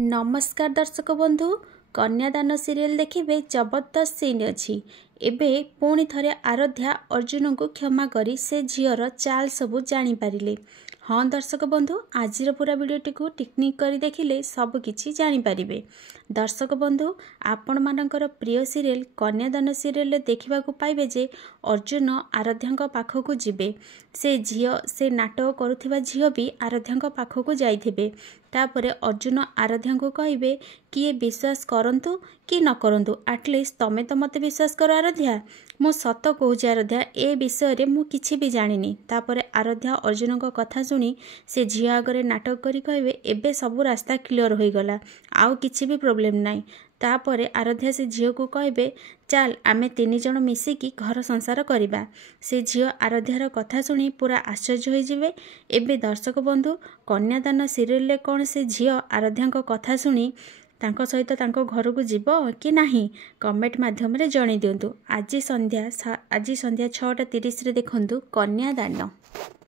नमस्कार दर्शक बंधु कन्यादान सीरियल देखिए जबरदस्त सीन अच्छी एबे पुणी थरे आराध्या अर्जुन को क्षमा करी से झीर चाल सबू जानी पारिले। हाँ दर्शक बंधु आज पूरा वीडियोटी को टिकनिक करी देखिले सब किछि जानी पारिबे। दर्शक बंधु आपण मानकर प्रिय सीरियल कन्यादान सीरियल देखा पाइबे जे अर्जुन आराध्या पाखक जिबे से झील से नाटक करुथिबा झील भी आराध्या पाखक जाइथिबे। तापरे अर्जुन आराध्या को कहिबे किए विश्वास करंतु कि न करंतु एटलिस्ट तमे तो मते विश्वास कर आराध्या मु सत कहूँ आराध्या ए विषय रे मु किछि भी जानिनी। तापरे आराध्या अर्जुन को कथा सुनी से झील आगरे नाटक करी कहिबे एबे सब रास्ता क्लियर हो गला आउ किछि भी प्रॉब्लम नाही। तापरे आराध्या से झील को कहिबे चल आमे 3 जण मिसिकी घर संसार करिबा। से झील आराध्यार कथा शुणी पूरा आश्चर्य हो जिवे। एबे दर्शक बंधु कन्यादान सीरियल कौन से झील आराध्या कथा शुणी तांको सहित तांको घर को जीव कि नहीं कमेंट माध्यम रे जणी दियंतु। आज संध्या 6:30 रे देखंतु कन्यादान।